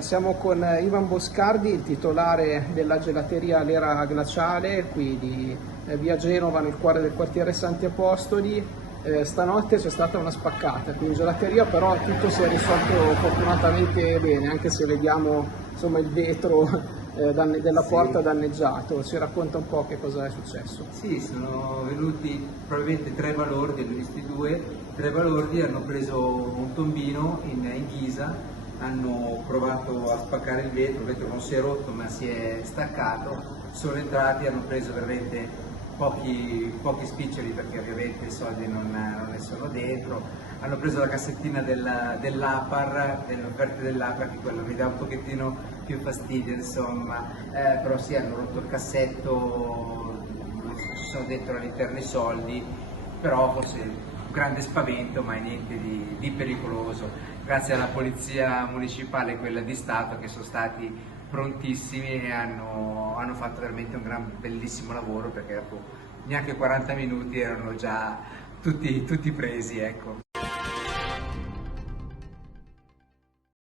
Allora, siamo con Ivan Boscardi, il titolare della gelateria L'Era Glaciale, qui di via Genova, nel cuore del quartiere Santi Apostoli. Stanotte c'è stata una spaccata qui in gelateria, però tutto si è risolto fortunatamente bene, anche se vediamo insomma, il vetro della porta danneggiato. Ci racconta un po' che cosa è successo? Sì, sono venuti probabilmente tre balordi, hanno visti due, tre balordi, hanno preso un tombino in ghisa, hanno provato a spaccare il vetro non si è rotto ma si è staccato, sono entrati, hanno preso veramente pochi spiccioli perché ovviamente i soldi non ne sono dentro, hanno preso la cassettina dell'APAR, delle offerte dell'APAR, che quello mi dà un pochettino più fastidio insomma, però sì, hanno rotto il cassetto, ci sono dentro all'interno i soldi, però forse un grande spavento ma niente di pericoloso. Grazie alla polizia municipale e quella di Stato che sono stati prontissimi e hanno fatto veramente un bellissimo lavoro, perché dopo neanche 40 minuti erano già tutti presi, ecco.